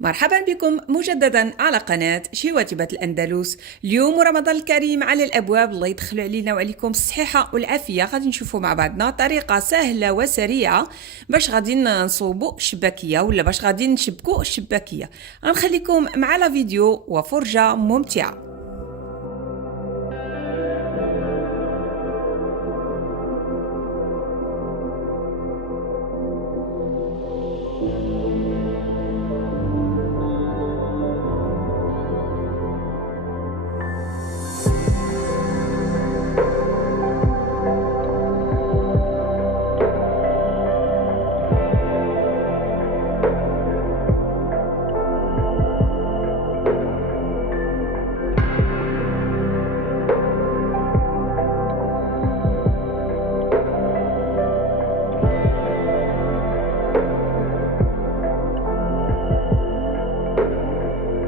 مرحبا بكم مجددا على قناة شيواتبة الأندلس. اليوم رمضان الكريم على الأبواب، الله يدخل علينا وعليكم الصحة والعافية. غادي نشوفوا مع بعضنا طريقة سهلة وسريعة باش غادي نصوبوا الشباكية ولا باش غادي نشبكوا الشباكية. غنخليكم مع لا فيديو وفرجة ممتعة.